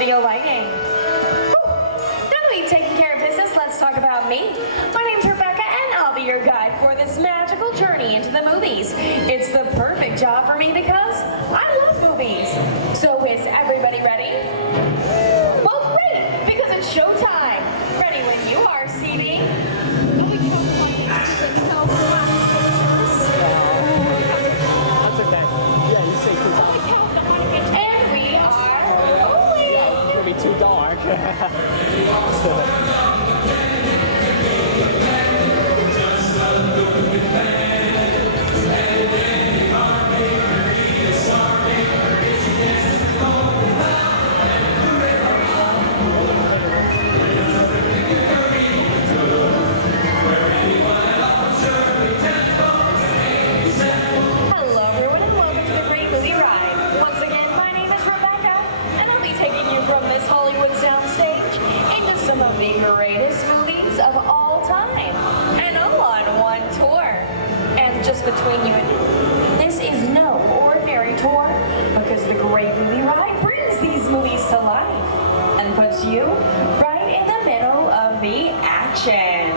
Video lighting. Now that we've taken care of business, let's talk about me. My name's Rebecca, and I'll be your guide for this magical journey into the movies. It's the perfect job for me because I love movies. So is everybody ready? Well, great, because it's showtime. Ready when you are, CD. And we are rolling. It's gonna be too dark. Hello everyone and welcome to the Great Movie Ride. Once again, my name is Rebecca and I'll be taking you from this Hollywood soundstage into some of the greatest movies of all time. And all on one tour. And just between you and me, this is no ordinary tour because the Great Movie Ride brings these movies to life and puts you right in the middle of the action.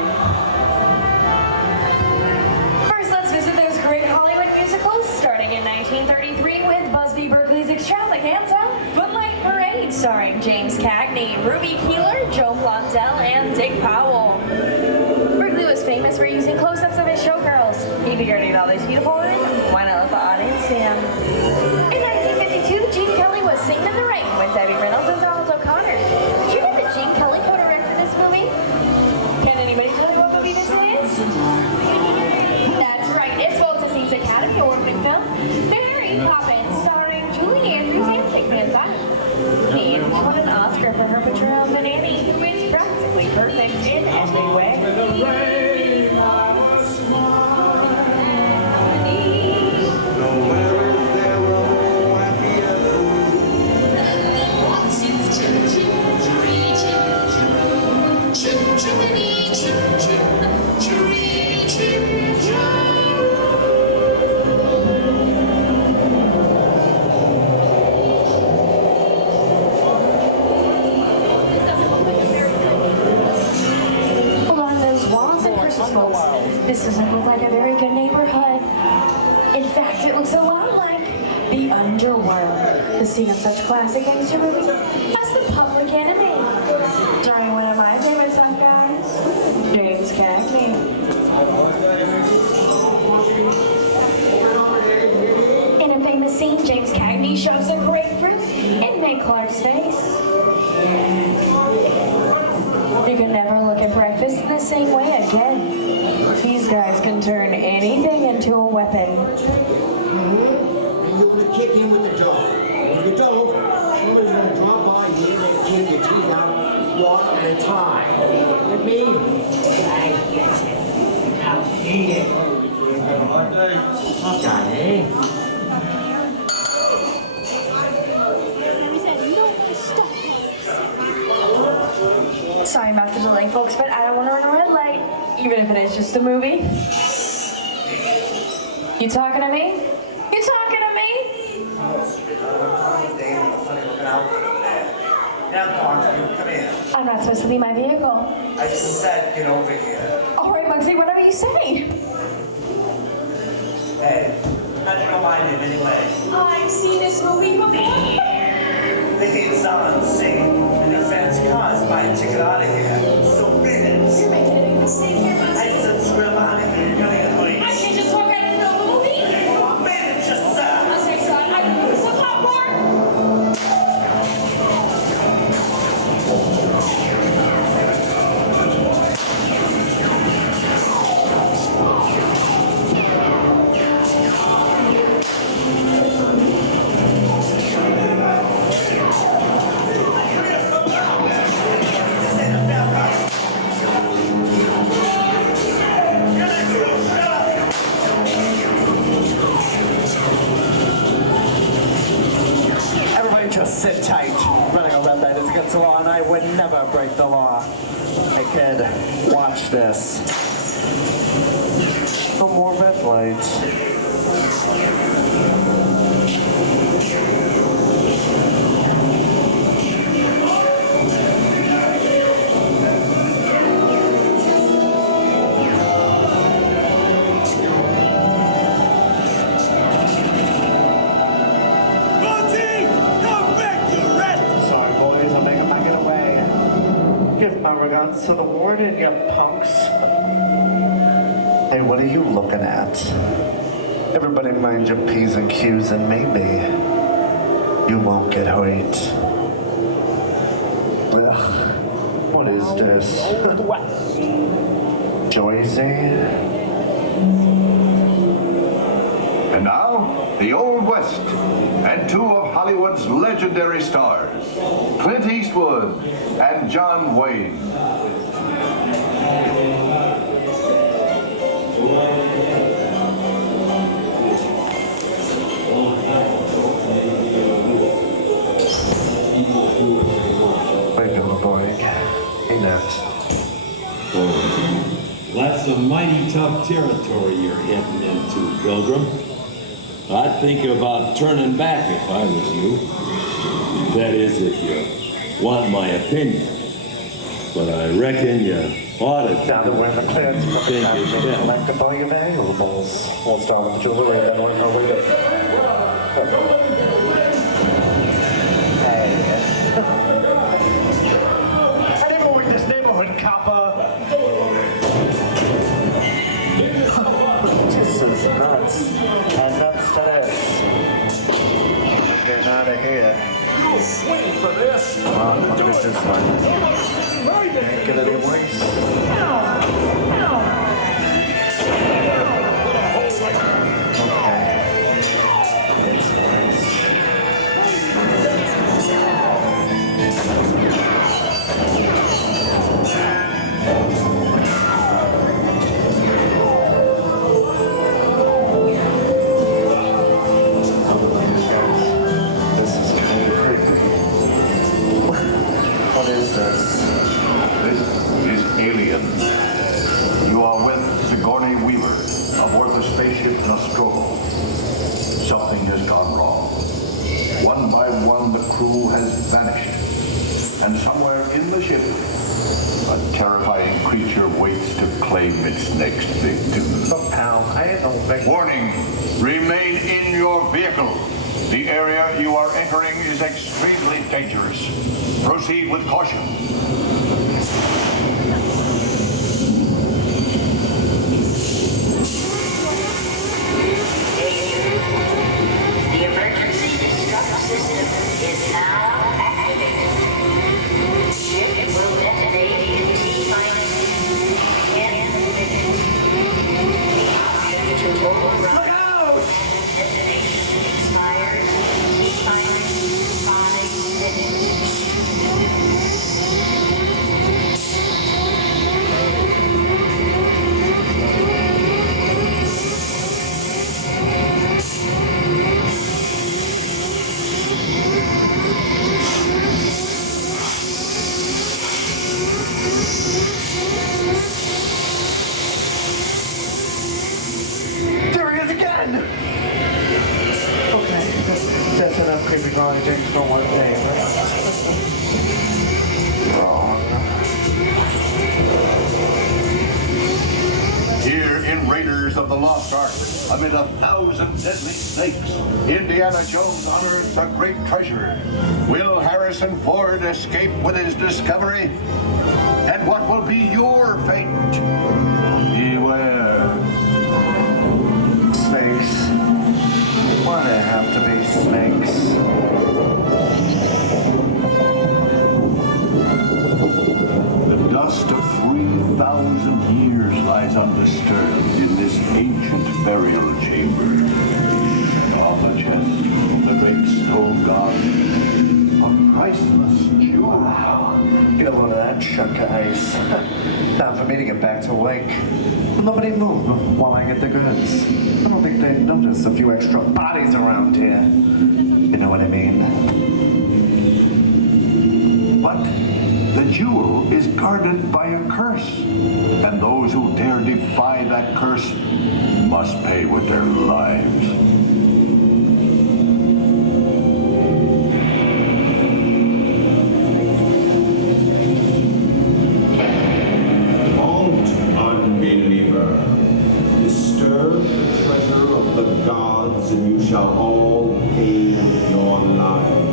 First, let's visit those great Hollywood musicals, starting in 1933 with Busby Berkeley's extravaganza, Footlight Parade, starring James Cagney, Ruby Keeler, Joe Blondell, and Dick Powell. Berkeley was famous for using close-ups of his showgirls. He figured he'd always beautiful women, why not let the audience see him? In 1952, Gene Kelly was Singing in the Rain with Debbie Reynolds and Donald O'Connor. Did you know that Gene Kelly co-directed this movie? Can anybody tell me what movie this is? That's right, it's Walt Disney's Academy Award-winning film, Mary Poppins, starring Julie Andrews and Kate Winslet. Amy Andrews won an Oscar for her portrayal of Annie, who is practically perfect in every way. Along those walls and Christmas folks, this doesn't look like a very good neighborhood. In fact, it looks a lot like the underworld, the scene of such classic gangster movies as The Public Enemy, starring one of my favorite soft guys, James Cagney. In a famous scene, James Cagney shoves a grapefruit in Meg Clark's face. You can never look at breakfast in the same way again. These guys can turn anything into a weapon. And you're going to kick in with the dog. With the dog, somebody's going to drop by here, they clean your teeth out, one at a time. With me, I get it. I'll eat it. Okay. Sorry about the delay, folks, but I don't want to run a red light, even if it is just a movie. You talking to me? You talking to me? I'm not supposed to be my vehicle. I said get over here. All right, Bugsy, whatever you say. Hey, how'd you know my name anyway? I've seen this movie before. The heat's on, see? And your fancy cars buy a ticket out of here. So minutes. You're making a big mistake here, I Bugsy. said scream out of here, you're gonna get late. I can't just walk right into a movie. Well, minutes yourself. Okay, son, I can use some popcorn. Just sit tight. Running a red light is against the law, and I would never break the law. Hey kid, watch this. No more red lights. Give my regards to the warden, you punks. Hey, what are you looking at? Everybody mind your P's and Q's and maybe you won't get hurt. Ugh, what is this? Joyzy? And now, the Old West, and two of Hollywood's legendary stars, Clint Eastwood and John Wayne. Wait a boy. Hey, next. That's some mighty tough territory you're heading into, Pilgrim. I'd think about turning back if I was you. That is, if you want my opinion. But I reckon you ought to. Now that we're in the clearance for the capture collectible valuables, we'll start with jewelry and then work our way to... Hey. I never worked this neighborhood, copper. This is nuts. And nuts to this. I'm getting out of here. You'll swing for this. Look at this one. Can't get any worse. Okay. It's nice. This is creepy. What is this? This is Alien. You are with Sigourney Weaver aboard the spaceship Nostromo. Something has gone wrong. One by one, the crew has vanished. And somewhere in the ship, a terrifying creature waits to claim its next victim. Look, pal, I ain't no victim. Warning, remain in your vehicle. The area you are entering is extremely dangerous. Proceed with caution. The emergency destruct system is now activated. Ship will detonate in T-minus 10 minutes. Option to override. Look out! Detonation expires T-minus 5 minutes. There he is again! Okay, that's enough creepy wrong things for one thing. Wrong. Here in Raiders of the Lost Ark, amid 1,000 deadly snakes, Indiana Jones unearths a great treasure. Will Harrison Ford escape with his discovery? And what will be your fate? Beware. Snakes. Why do they have to be snakes? The dust of 3,000 years lies undisturbed in this ancient burial chamber. And on the chest, the great stone god, a priceless jewel. Get a load of that chunk of ice. Time for me to get back to work. Nobody move while I get the goods. I don't think they'd notice a few extra bodies around here. You know what I mean? But the jewel is guarded by a curse, and those who dare defy that curse must pay with their lives. Don't, unbeliever. Disturb the treasure of the gods, and you shall all pay with your lives.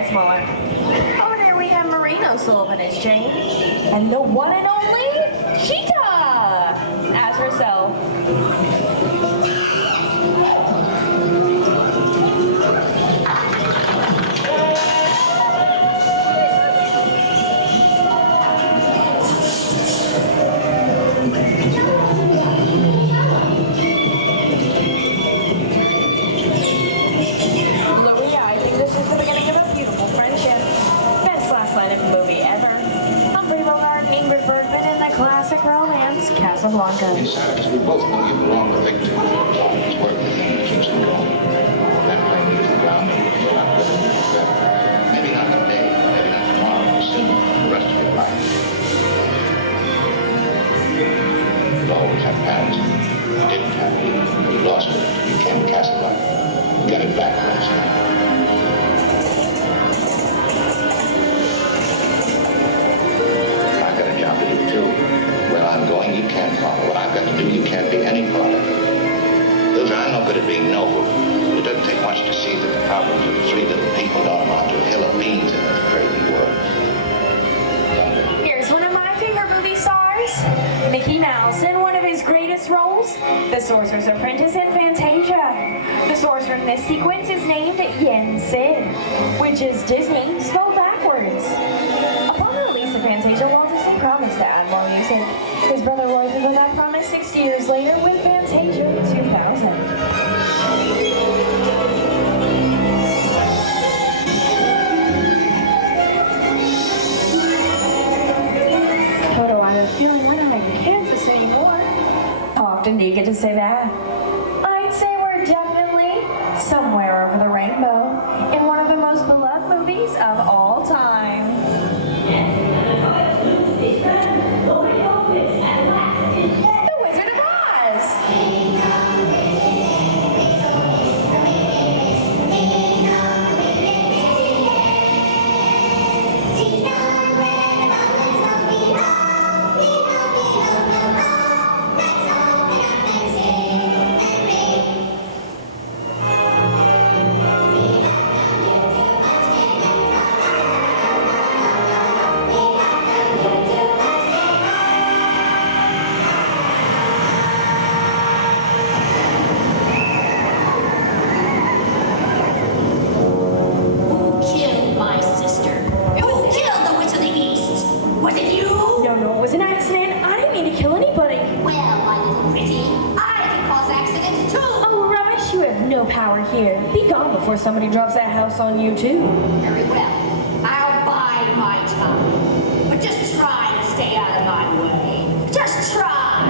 size smaller. Over there we have Marino Sullivan as Jane, and the one and only Cheetah as herself. Louis, I think this is the beginning of a beautiful friendship. Best last line of the movie ever. Humphrey Bogart and Ingrid Bergman in the classic romance, Casablanca. Besides, we both know you belong to victim. It's work that keeps them going. That plane leaves the ground and you're not good enough better. Maybe not today, maybe not tomorrow, but soon, the rest of your life. You'll always have parents. You didn't have it. You lost it. You became Casablanca. Get it back next time. I've got a job to do too. Where I'm going, you can't follow. What I've got to do, you can't be any part of it. Those I'm no good at being noble. It doesn't take much to see that the problems of three little people don't amount to a hill of beans in this crazy world. Here's one of my favorite movie stars, Mickey Mouse, in one of his greatest roles, the Sorcerer's Apprentice in Fantasia. The sorcerer in this sequence is named Yen Sid, which is Disney spelled backwards. Upon the release of Fantasia, Walt Disney promised to add more music. His brother Roy fulfilled that promise 60 years later with Fantasia 2000. Toto, I have a feeling we're not in Kansas anymore. How often do you get to say that? I'd say we're definitely somewhere over the rainbow in one of the most beloved movies of all time. The Wizard of Oz! Who killed my sister? Who killed the Witch of the East? Was it you? No, it was an accident. I didn't mean to kill anybody. Well, my little pretty, I can cause accidents too. Oh, rubbish, you have no power here. Be gone before somebody drops that house on you, too. Very well. I'll bide my time. But just try to stay out of my way. Just try.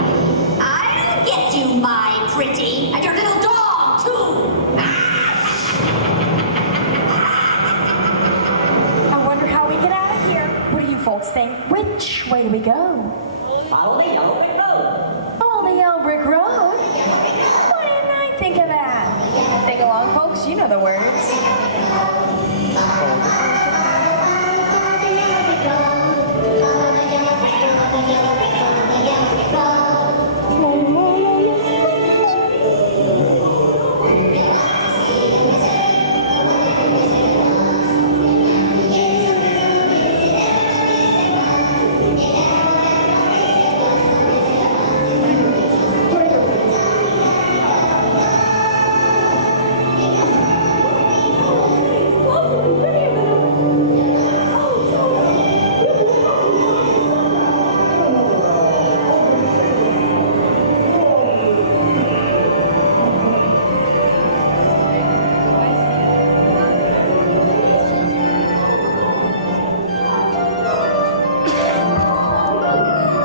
I'll get you, my pretty. And your little dog, too. I wonder how we get out of here. What do you folks think? Which way do we go? Follow the yellow brick road. Follow the yellow brick road? Why didn't I think of that? Think along, folks. You know the words.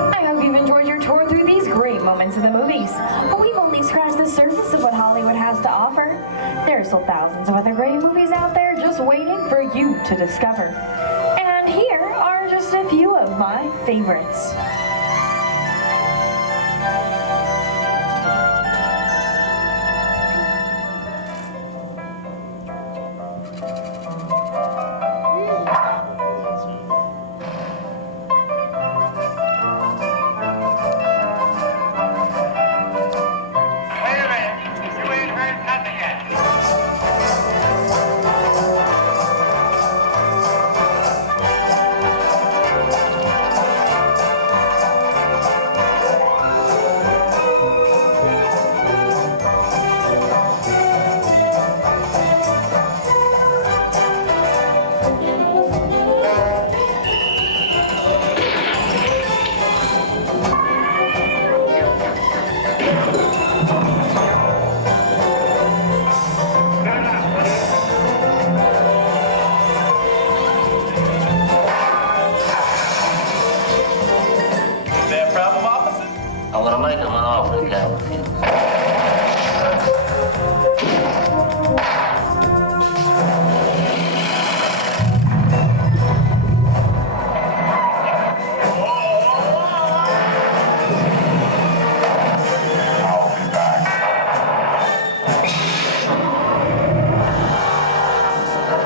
I hope you've enjoyed your tour through these great moments of the movies. But we've only scratched the surface of what Hollywood has to offer. There are still thousands of other great movies out there just waiting for you to discover. And here are just a few of my favorites. I'm gonna make him an offer he can't refuse.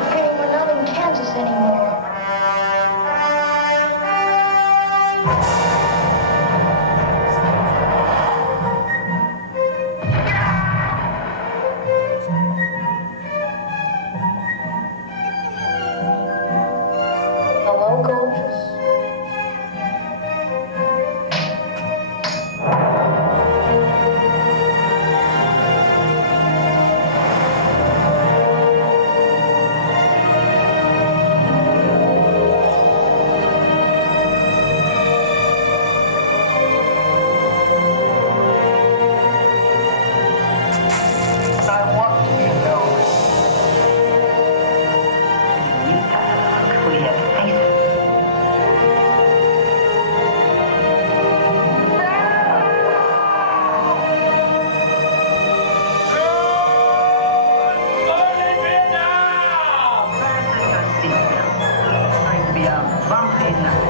Pity we're not in Kansas anymore. Hello, gorgeous. I want you to know. You gotta look who you have to face it. It's going to be a bumpy night.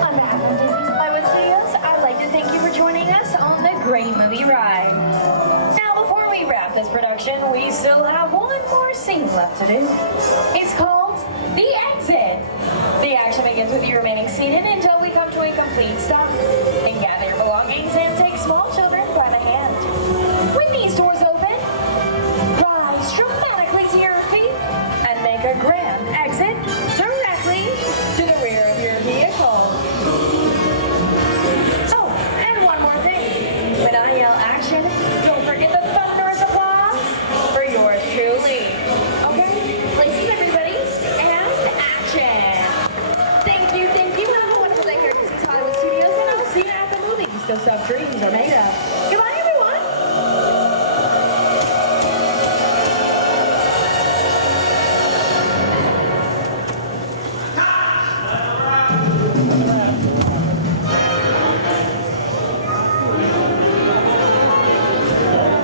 On behalf of Disney's Hollywood Studios, I'd like to thank you for joining us on the Great Movie Ride. Now, before we wrap this production, we still have one more scene left to do. It's called The Exit. The action begins with you remaining seated until we come to a complete stop. And gather your belongings and take small children by the hand. When these doors open, rise dramatically to your feet and make a grand exit directly to the rear of your vehicle. Oh, and one more thing. When I yell action, don't forget the thunderous applause for yours truly. Okay? Places, everybody, and action. Thank you, thank you. Have a wonderful day here at Disney's Hollywood Studios, and I'll see you at the movies. Those stuff dreams are made of. Goodbye.